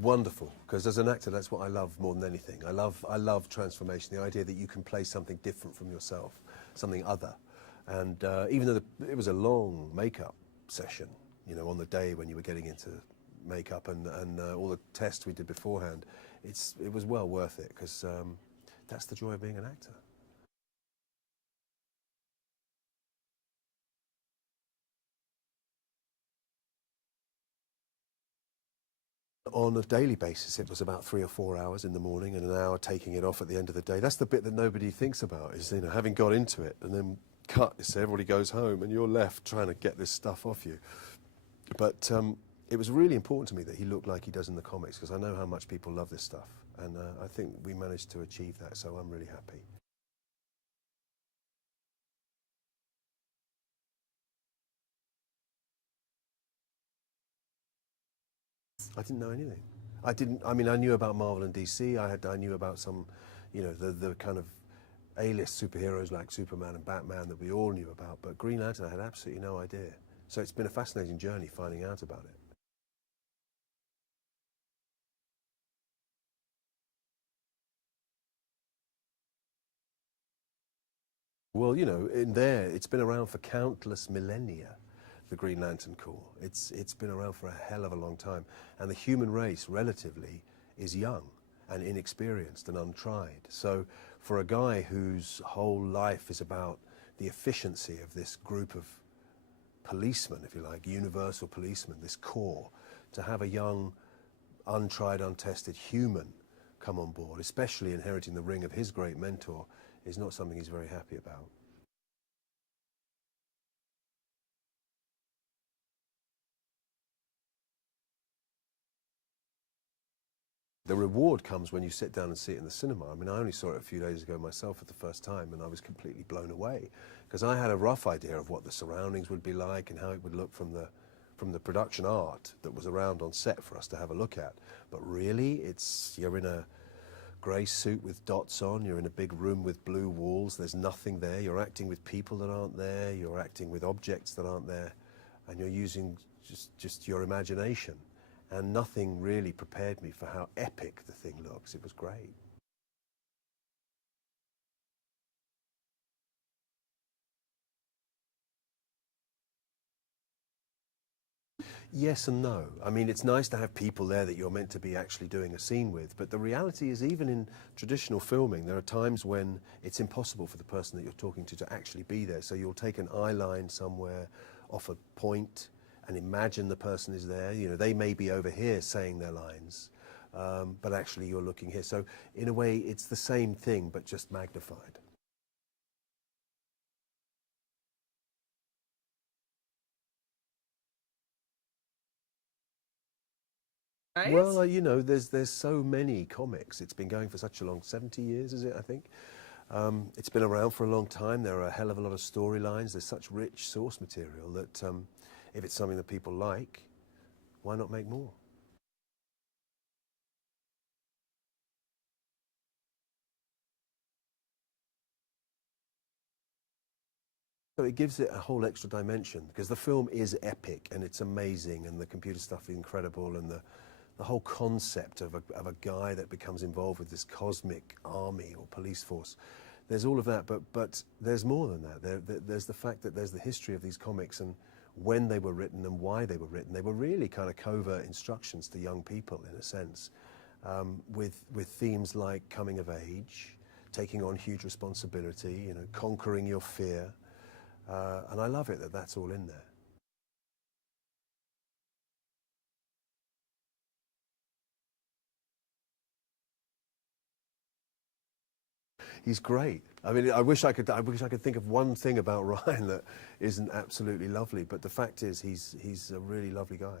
wonderful, because as an actor, that's what I love more than anything. I love transformation, the idea that you can play something different from yourself, something other. And even though it was a long makeup session, you know, on the day when you were getting into makeup and all the tests we did beforehand, it was well worth it, because that's the joy of being an actor. On a daily basis, it was about 3 or 4 hours in the morning and an hour taking it off at the end of the day. That's the bit that nobody thinks about, is, you know, having got into it and then cut, so everybody goes home and you're left trying to get this stuff off you. But it was really important to me that he looked like he does in the comics, because I know how much people love this stuff, and I think we managed to achieve that, so I'm really happy. I didn't know anything. I mean, I knew about Marvel and DC. I knew about some, you know, the kind of A-list superheroes like Superman and Batman that we all knew about, but Green Lantern I had absolutely no idea. So it's been a fascinating journey finding out about it. Well, you know, in there, it's been around for countless millennia, the Green Lantern Corps. It's been around for a hell of a long time. And the human race, relatively, is young and inexperienced and untried. So for a guy whose whole life is about the efficiency of this group of policemen, if you like, universal policemen, this corps, to have a young, untried, untested human come on board, especially inheriting the ring of his great mentor, is not something he's very happy about. The reward comes when you sit down and see it in the cinema. I mean, I only saw it a few days ago myself for the first time, and I was completely blown away, because I had a rough idea of what the surroundings would be like and how it would look from the production art that was around on set for us to have a look at. But really, you're in a grey suit with dots on, you're in a big room with blue walls, there's nothing there, you're acting with people that aren't there, you're acting with objects that aren't there, and you're using just your imagination. And nothing really prepared me for how epic the thing looks. It was great. Yes and no. I mean, it's nice to have people there that you're meant to be actually doing a scene with, but the reality is, even in traditional filming, there are times when it's impossible for the person that you're talking to actually be there. So you'll take an eye line somewhere off a point and imagine the person is there. You know, they may be over here saying their lines, but actually you're looking here. So in a way, it's the same thing, but just magnified. Right? Well, you know, there's so many comics. It's been going for such a long, 70 years, is it, I think? It's been around for a long time. There are a hell of a lot of storylines. There's such rich source material that if it's something that people like, why not make more? So it gives it a whole extra dimension, because the film is epic and it's amazing, and the computer stuff is incredible, and the whole concept of a guy that becomes involved with this cosmic army or police force. There's all of that, but there's more than that. There's the fact that there's the history of these comics and when they were written and why they were written. They were really kind of covert instructions to young people, in a sense, with themes like coming of age, taking on huge responsibility, you know, conquering your fear. And I love it that that's all in there. He's great. I mean, I wish I could think of one thing about Ryan that isn't absolutely lovely, but the fact is he's a really lovely guy.